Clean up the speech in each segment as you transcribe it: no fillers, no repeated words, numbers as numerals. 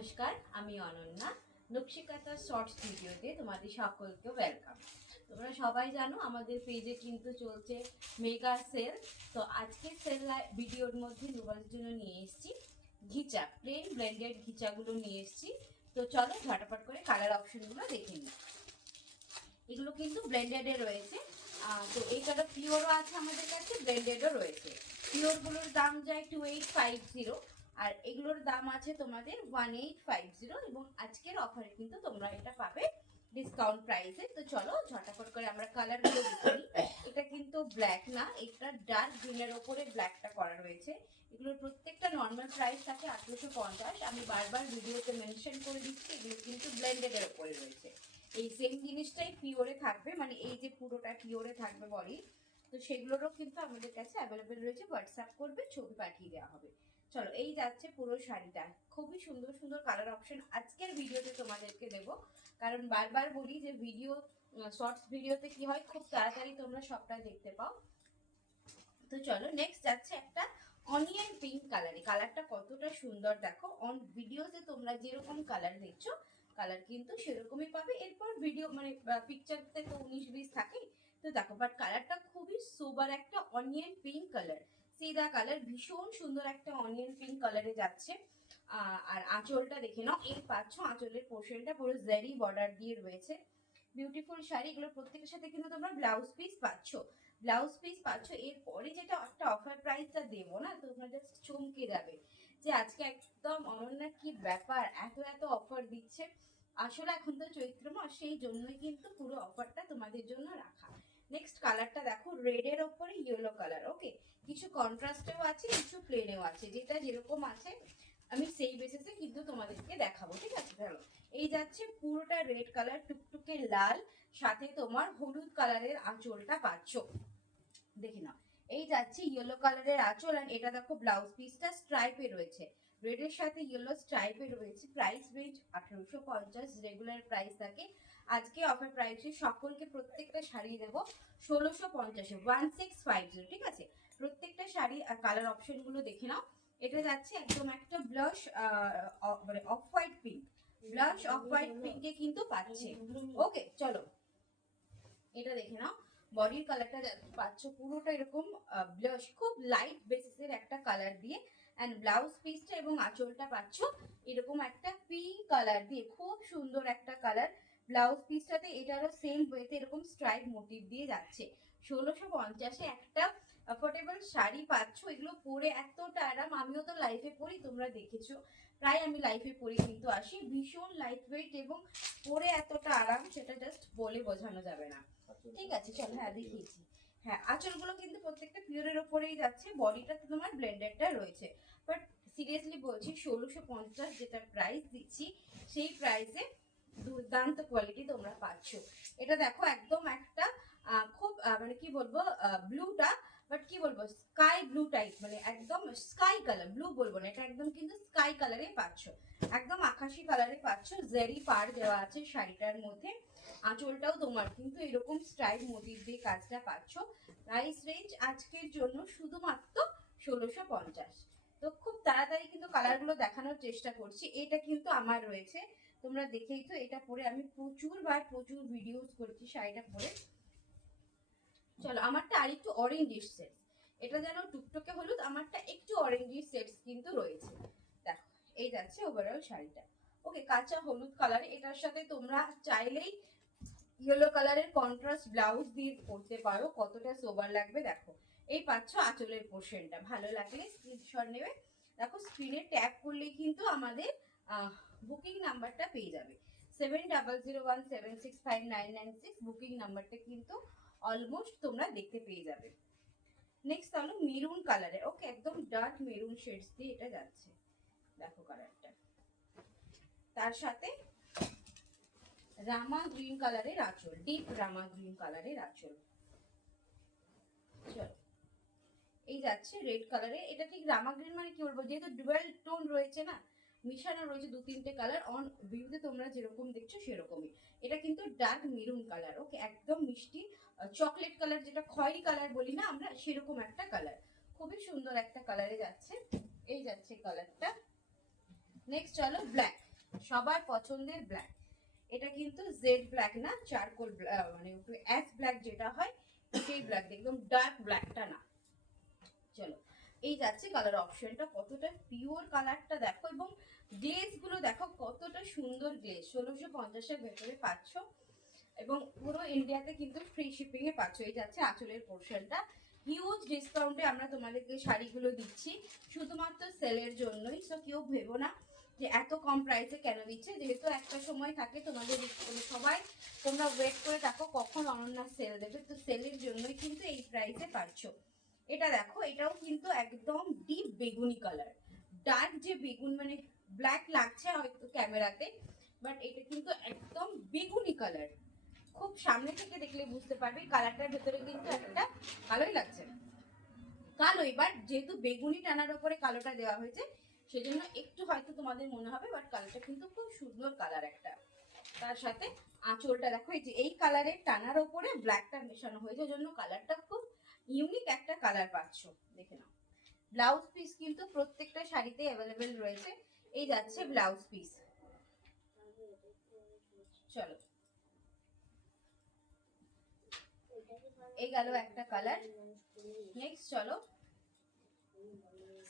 নমস্কার, আমি অনন্যা। নকশিকাঁথা শর্টস ভিডিওতে তোমাদের সকলকে ওয়েলকাম। তোমরা সবাই জানো আমাদের পেজে কিন্তু চলছে মেগা সেল। তো আজকের সেল ভিডিওর মধ্যে তোমাদের জন্য নিয়ে এসেছি ঘিচা, প্লেন ব্লেন্ডেড ঘিচাগুলো নিয়ে এসেছি। তো চলো ঝটাপট করে কালার অপশনগুলো দেখে নিই। এগুলো কিন্তু ব্লেন্ডেডে রয়েছে। তো এই কালার পিওরও আছে আমাদের কাছে, ব্লেন্ডেডও রয়েছে। পিওরগুলোর দাম যায় 2850 আর এগুলোর দাম আছে তোমাদের 1850 এবং আজকের অফারে কিন্তু তোমরা এটা পাবে ডিসকাউন্ট প্রাইসে। তো চলো ঝটাফট করে আমরা কালারগুলো দেখে নিই। এটা কিন্তু ব্ল্যাক না, এটা ডার্ক গ্রিনের ওপরে ব্ল্যাকটা করা রয়েছে। এগুলোর প্রত্যেকটা নর্মাল প্রাইস থাকে 1850। আমি বারবার ভিডিওতে মেনশন করে দিচ্ছি এগুলো কিন্তু ব্লেন্ডেডের ওপরে রয়েছে। এই সেম জিনিসটাই পিওরে থাকবে, মানে এই যে পুরোটা পিওরে থাকবে বডি। তো সেগুলোরও কিন্তু আমাদের কাছে অ্যাভেলেবেল রয়েছে, হোয়াটসঅ্যাপ করবে, ছবি পাঠিয়ে দেওয়া হবে। চলো, এই যাচ্ছে পুরো শাড়িটা। খুবই সুন্দর সুন্দর কালার অপশন আজকের ভিডিওতে তোমাদেরকে দেব, কারণ বারবার বলি যে ভিডিও শর্টস ভিডিওতে কি হয়, খুব তাড়াতাড়ি তোমরা সবটা দেখতে পাও। তো চলো, নেক্সট যাচ্ছে একটা অনিয়ন পিঙ্ক কালারে। কালারটা কতটা সুন্দর দেখো, অন ভিডিওতে তোমরা যেরকম কালার দেখছো কালার কিন্তু সেরকমই পাবে। এরপর ভিডিও মানে পিকচারতে তো 19-20 থাকে। তো দেখো, বাট কালারটা খুবই সোবার একটা অনিয়ন পিঙ্ক কালার, সিদা কালার, ভীষণ সুন্দর একটা অনিয়ন পিঙ্ক কালারে যাচ্ছে। আর আঁচলটা দেখে নাও, এই পাচ্ছ আঁচলের পোর্শনটা পুরো জারি বর্ডার দিয়ে রয়েছে। বিউটিফুল শাড়ি, এগুলো প্রত্যেকের সাথে কিন্তু তোমরা ব্লাউজ পিস পাচ্ছ। এরপরে যেটা একটা অফার প্রাইসটা দেবো না, তোমরা জাস্ট চমকে যাবে যে আজকে একদম অনন্যা কি ব্যাপার, এত এত অফার দিচ্ছে। আসলে এখন তো চৈত্র মাস, সেই জন্যই কিন্তু পুরো অফারটা তোমাদের জন্য রাখা। নেক্সট কালারটা দেখো, রেডের ওপরে ইয়েলো কালার। ওকে, কিছু কন্ট্রাস্টেও আছে, কিছু প্লেনেও আছে, যেটা যেরকম আছে আমি সেই বেসিসে কিন্তু তোমাদেরকে দেখাবো, ঠিক আছে? ধরো, এই যাচ্ছে পুরোটা রেড কালার, টুকটুকে লাল, সাথে তোমার হলুদ কালারের আঁচলটা পাচ্ছ, দেখে নাও। এই যাচ্ছে ইয়েলো কালারের আঁচল, আর এটা দেখো ব্লাউজ পিসটা স্ট্রাইপে রয়েছে, রেডের সাথে ইয়েলো স্ট্রাইপে রয়েছে। প্রাইস রেঞ্জ 1850, রেগুলার প্রাইস থাকে। আজকে অফার প্রাইসে সকলকে প্রত্যেকটা শাড়ি দেবো 1650, 1650, ঠিক আছে? প্রত্যেকটা শাড়ি কালার অপশনগুলো দেখে নাও। এটা যাচ্ছে একদম একটা ব্লাশ মানে off white pink, blush off white পিঙ্কে কিন্তু পাচ্ছে। ওকে, চলো এটা দেখে নাও। বডির কালারটা পাচ্ছ পুরোটা এরকম ব্লাশ, খুব লাইট বেসিসের একটা কালার দিয়ে, এন্ড ব্লাউজ পিসটা এবং আঁচলটা পাচ্ছ এরকম একটা পিঙ্ক কালার দিয়ে, খুব সুন্দর একটা কালার। ব্লাউজ পিসটাতে এটারও সেম ওয়েতে এরকম স্ট্রাইপ মোটিভ দিয়ে যাচ্ছে। 1650-এ একটা অ্যাফোর্ডেবল শাড়ি পাচ্ছ। এগুলো পরে এতটা আরাম, আমিও তো লাইফে পরি, তোমরা দেখেছো, প্রায় আমি লাইফে পরি কিন্তু আসি। ভীষণ লাইট ওয়েট এবং পরে এতটা আরাম, সেটা জাস্ট বলে বোঝানো যাবে না। ঠিক আছে, চল, হ্যাঁ দেখিয়েছি। হ্যাঁ, আঁচলগুলো কিন্তু প্রত্যেকটা পিওরের ওপরেই যাচ্ছে, বডিটা তো তোমার ব্লেন্ডেডটা রয়েছে। বাট সিরিয়াসলি বলছি, 1650 যেটা প্রাইস দিচ্ছি, সেই প্রাইসে দুর্দান্ত কোয়ালিটি তোমরা পাচ্ছ। এটা দেখো একদম একটা খুব মানে কি বলবো, ব্লুটা, বাট কি বলবো, স্কাই ব্লু টাইপ, মানে একদম স্কাই কালার, ব্লু বলবো না, এটা একদম কিন্তু স্কাই কালারে পাচ্ছ, একদম আকাশি কালারে পাচ্ছ। জেরি পার দেওয়া আছে শাড়িটার মধ্যে। আঁচলটাও তোমার কিন্তু এরকম স্ট্রাইপ মোটিভ দিয়ে কাজটা পাচ্ছ। প্রাইস রেঞ্জ আজকের জন্য শুধুমাত্র 1650। তো খুব তাড়াতাড়ি কিন্তু কালারগুলো দেখানোর চেষ্টা করছি। এটা কিন্তু আমার রয়েছে, তোমরা দেখেই তো, এটা পরে আমি প্রচুর ভিডিওস করেছি শাড়িটা পরে। চলো, আমারটা আর একটু অরেঞ্জ সেট, এটা যেন টুকটুকে হলুদ, আমারটা একটু অরেঞ্জ সেটস কিন্তু রয়েছে। দেখো, এই যাচ্ছে ওভারঅল শাড়িটা। ওকে, কাঁচা হলুদ কালার, এটার সাথে তোমরা চাইলেই ইয়েলো কালারের কন্ট্রাস্ট ব্লাউজ দিয়ে পরতে পারো, কতটা সোবার লাগবে দেখো। এই পাচ্ছ আঁচলের পোর্শনটা, ভালো লাগলে স্ক্রিনশট নেবে। দেখো, স্ক্রিনে ট্যাপ করলেই কিন্তু আমাদের বুকিং নাম্বারটা পেয়ে যাবে, 7001765996। বুকিং নাম্বারটা কিন্তু অলমোস্ট তোমরা দেখতে পেয়ে যাবে। নেক্সট হলো মেরুন কালারে। ওকে, একদম ডার্ক মেরুন শেডস দিয়ে এটা যাচ্ছে, দেখো কালারটা। তার সাথে রামা গ্রিন কালারের আঁচল, ডিপ রামা গ্রিন কালারের আঁচল। চলো, এই যাচ্ছে রেড কালারে। এটা ঠিক রামা গ্রিন মানে কি বলবো, যেহেতু ডুয়াল টোন রয়েছে না, মিশানো রয়েছে 2-3টে কালার, অন ভিউতে তোমরা যেরকম দেখছো সেরকমই। এটা কিন্তু ডার্ক মেরুন কালার। ওকে, একদম মিষ্টি চকলেট কালার, যেটা খয়েরি কালার বলি না আমরা, সেরকম একটা কালার, খুবই সুন্দর একটা কালারে যাচ্ছে। এই যাচ্ছে কালারটা। নেক্সট চলো ব্ল্যাক। সবার পছন্দের ব্ল্যাক। এটা কিন্তু জেড ব্ল্যাক না, চারকোল মানে একটু অ্যাশ ব্ল্যাক যেটা হয় সেই ব্ল্যাক, একদম ডার্ক ব্ল্যাকটা না। চলো এই যাচ্ছে কালার অপশনটা, কতটা পিওর কালারটা দেখো, এবং গ্লেজ গুলো দেখো কতটা সুন্দর গ্লেজ। 1650-এর ভেতরে পাচ্ছ এবং পুরো ইন্ডিয়াতে কিন্তু ফ্রি শিপিং এ পাচ্ছ। এই যাচ্ছে আঁচলের পোর্শনটা। হিউজ ডিসকাউন্টে আমরা তোমাদেরকে শাড়িগুলো দিচ্ছি শুধুমাত্র সেলের জন্যই। সো কেউ ভেবো না যে এত কম প্রাইসে কেন দিচ্ছে, যেহেতু একটা সময় থাকে তোমাদের সবাই তোমরা ওয়েট করে দেখো কখন অনন্যা সেল দেবে, তো সেলের জন্যই কিন্তু এই প্রাইসে পাচ্ছ। এটা দেখো, এটাও কিন্তু একদম ডিপ বেগুনি কালার, ডার্ক যে বেগুন মানে ব্ল্যাক লাগছে হয়তো ক্যামেরাতে, বাট এটা কিন্তু একদম বেগুনি কালার। খুব সামনে থেকে দেখলে বুঝতে পারবে কালারটার ভেতরে কিন্তু একটা ভালোই লাগছে কালো, এবার যেহেতু বেগুনি টানার উপরে কালোটা দেওয়া হয়েছে সেজন্য একটু হয়তো তোমাদের মনে হবে, বাট কালারটা কিন্তু খুব সুন্দর কালার একটা। তার সাথে আঁচলটা দেখো, এই যে এই কালারের টানার উপরে ব্ল্যাকটা মেশানো হয়েছে, জন্য কালারটা খুব ইউনিক একটা কালার পাচ্ছ। দেখে নাও, ব্লাউজ পিস কিন্তু প্রত্যেকটা শাড়িতে অ্যাভেলেবেল রয়েছে। এই যাচ্ছে ব্লাউজ পিস। চলো এই গেল একটা কালার। নেক্সট চলো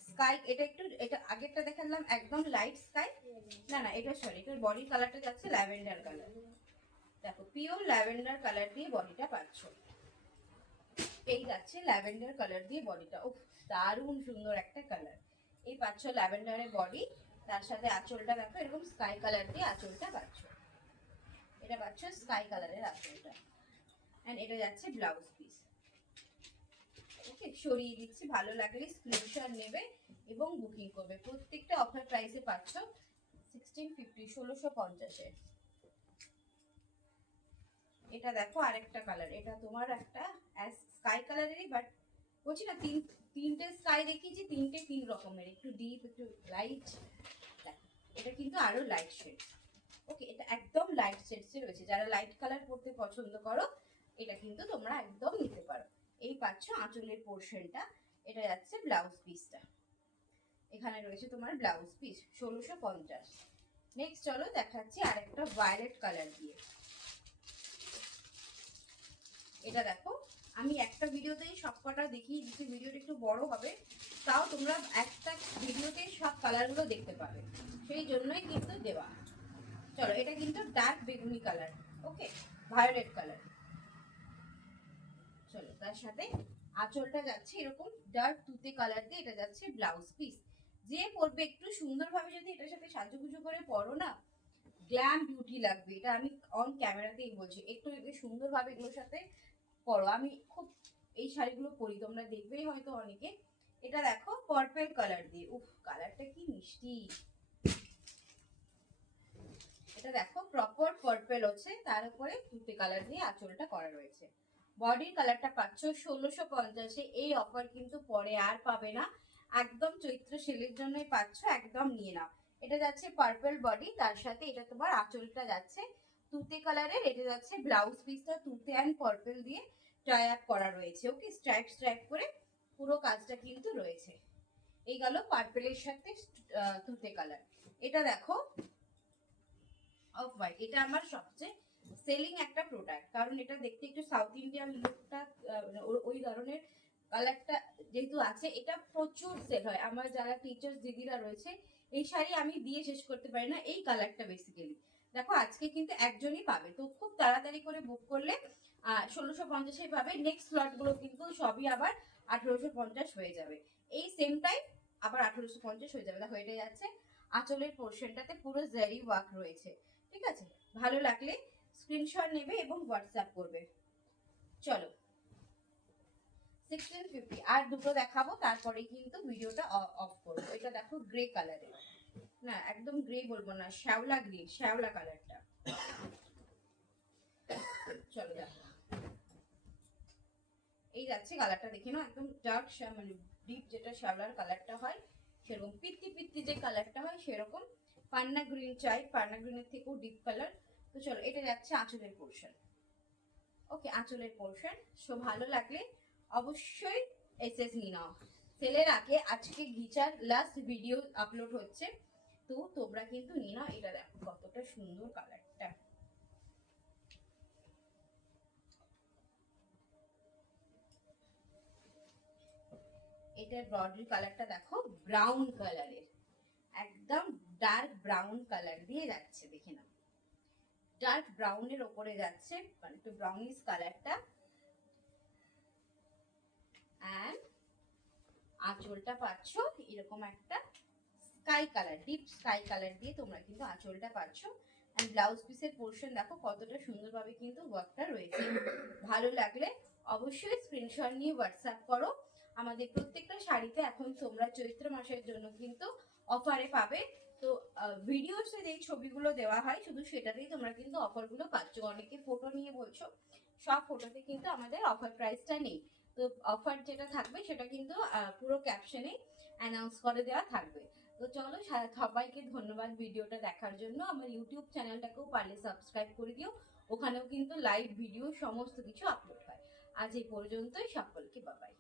স্কাই, এটা একটু, এটা আগেরটা দেখালাম একদম লাইট স্কাই, না না এটা সরি, এটার বডি কালারটা যাচ্ছে ল্যাভেন্ডার কালার। দেখো পিওর ল্যাভেন্ডার কালার দিয়ে বডিটা পাচ্ছ। এই যাচ্ছে ল্যাভেন্ডার কালার দিয়ে বডিটা, ও দারুণ সুন্দর একটা কালার। এই পাচ্ছ ল্যাভেন্ডারের বডি, তার সাথে আঁচলটা দেখো এরকম স্কাই কালার দিয়ে আঁচলটা পাচ্ছ। এটা পাচ্ছ স্কাই কালারের আঁচলটা, এন্ড এটা যাচ্ছে ব্লাউজ পিস। ওকে, সরিয়ে দিচ্ছি, ভালো লাগলে স্ক্রিনশট নেবে এবং বুকিং করবে। প্রত্যেকটা অফার প্রাইসে পাচ্ছ 1650, 1650-এ। এটা দেখো আরেকটা কালার, এটা তোমার একটা স্কাই কালারেরই, বাট বলছি না তিনটে স্কাই দেখিয়েছি, তিনটে তিন রকমের, একটু ডিপ একটু লাইট। এটা কিন্তু আরো লাইট শেড। ওকে, এটা একদম লাইট শেডসে রয়েছে, যারা লাইট কালার পরতে পছন্দ করো এটা কিন্তু তোমরা একদম নিতে পারো। এই পাচ্ছ আঁচলের পোর্শনটা, এটা যাচ্ছে ব্লাউজ পিসটা। এখানে রয়েছে তোমার ব্লাউজ পিস 1650। নেক্সট চলো দেখাচ্ছি আরেকটা ভায়োলেট কালার দিয়ে। এটা দেখো, আমি একটা ভিডিওতেই সব কটা দেখিয়ে দিচ্ছি, ভিডিওটা একটু বড় হবে, তাও তোমরা একটা ভিডিওতেই সব কালারগুলো দেখতে পাবে, সেই জন্যই কিন্তু দেওয়া। চলো এটা কিন্তু ডার্ক বেগুনি কালার, ওকে ভায়োলেট কালার। চলো তার সাথে আঁচলটা যাচ্ছে এরকম ডার্ক তুতে কালার দিয়ে, এটা যাচ্ছে ব্লাউজ পিস। যে পরবে একটু সুন্দরভাবে যদি এটার সাথে সাজুগুজু করে পরো না, গ্ল্যাম বিউটি লাগবে। এটা আমি অন ক্যামেরাতেই বলছি, একটু যদি সুন্দরভাবে এগুলোর সাথে পরো, আমি খুব এই শাড়িগুলো পরি, তোমরা দেখবেই হয়তো অনেকে। এটা দেখো পার্পল কালার দিয়ে, উফ কালারটা কি মিষ্টি। এটা দেখো প্রপার পার্পল হচ্ছে, তার উপরে তুতে কালার দিয়ে আঁচলটা করা রয়েছে। বডির কালারটা পাচ্ছ 1650-এ। এই অফার কিন্তু পরে আর পাবে না, একদম চৈত্র সেলের জন্যই পাচ্ছ, একদম নিয়ে নাও। এটা যাচ্ছে পার্পল বডি, তার সাথে এটা তোমার আঁচলটা যাচ্ছে তুতে কালারের, এটা যাচ্ছে ব্লাউজ পিসটা তুতে অ্যান্ড পার্পল দিয়ে টাই আপ করা রয়েছে। ওকে, স্ট্রাইপ স্ট্রাইপ করে পুরো কাজটা কিন্তু রয়েছে। এই গেল পার্পলের সাথে তুতে কালার। এটা দেখো অফ হোয়াইট, এটা আমার সবচেয়ে সেলিং একটা প্রোডাক্ট, কারণ এটা দেখতে একটু সাউথ ইন্ডিয়ান লুকটা, ওই ধরনের কালারটা যেহেতু আছে, এটা প্রচুর সেল হয়। আমার যারা টিচার্স দিদিরা রয়েছে, এই শাড়ি আমি দিয়ে শেষ করতে পারি না, এই কালারটা বেসিক্যালি। দেখো আজকে কিন্তু একজনই পাবে, তো খুব তাড়াতাড়ি করে বুক করলে 1650-এ পাবে। নেক্সট স্লট গুলো কিন্তু সবই আবার 1850 হয়ে যাবে, এই সেম টাইম আবার 1850 হয়ে যাবে। দেখো এটা যাচ্ছে আঁচলের পোর্শনটাতে পুরো জারি ওয়ার্ক রয়েছে, ঠিক আছে। ভালো লাগলে স্ক্রিনশট নেবে এবং হোয়াটসঅ্যাপ করবে। চলো 1650 আর দুটো দেখাবো, তারপরে কিন্তু ভিডিওটা অফ করবো। এটা দেখো গ্রে কালারের, না একদম গ্রে বলবো না, শ্যাওলা গ্রে, শ্যাওলা কালারটা। চলো দেখো, এই যাচ্ছে কালারটা, দেখে নাও একদম ডার্ক মানে ডিপ যেটা শ্যাওলার কালারটা হয় সেরকম, পিত্তি পিত্তি যে কালারটা হয় সেরকম। পান্না গ্রিন চাই, পান্না গ্রিনের থেকেও ডিপ কালার। তো চলো এটা যাচ্ছে আঁচলের পোর্শন। ওকে, আঁচলের পোর্শন। সো ভালো লাগলে অবশ্যই এসএস নিয়ে নাও। সেলের আগে আজকে ঘিচার লাস্ট ভিডিও আপলোড হচ্ছে, তো তোমরা কিন্তু নিয়ে নাও। এটা দেখো কতটা সুন্দর কালারটা। এটার বডির কালারটা দেখো ব্রাউন কালারের, একদম ডার্ক ব্রাউন কালার দিয়ে যাচ্ছে, দেখে নাও ডার্ক ব্রাউনের ওপরে যাচ্ছে, মানে একটু ব্রাউনিশ কালারটা। অ্যান্ড আঁচলটা পাচ্ছ এরকম একটা sky colour, deep sky colour দিয়ে তোমরা কিন্তু আঁচলটা পাচ্ছ। অ্যান্ড ব্লাউজ পিসের পোর্শন দেখো কতটা সুন্দরভাবে কিন্তু ওয়ার্কটা রয়েছে। ভালো লাগলে অবশ্যই স্ক্রিনশট নিয়ে হোয়াটসঅ্যাপ করো। আমাদের প্রত্যেকটা শাড়িতে এখন তোমরা চৈত্র মাসের জন্য কিন্তু অফারে পাবে। তো ভিডিওসে যেই ছবিগুলো দেওয়া হয় শুধু সেটাতেই তোমরা কিন্তু অফারগুলো পাচ্ছ। অনেকে ফটো নিয়ে বলছো, সব ফটোতে কিন্তু আমাদের অফার প্রাইসটা নেই। তো অফার যেটা থাকবে সেটা কিন্তু পুরো ক্যাপশনে অ্যানাউন্স করে দেওয়া থাকবে। তো চলো, সবাইকে ধন্যবাদ ভিডিওটা দেখার জন্য। আমার ইউটিউব চ্যানেলটাকেও পারলে সাবস্ক্রাইব করে দিও, ওখানেও কিন্তু লাইভ ভিডিও সমস্ত কিছু আপলোড হয়। আজ এই পর্যন্তই, সকলকে বাই বাই।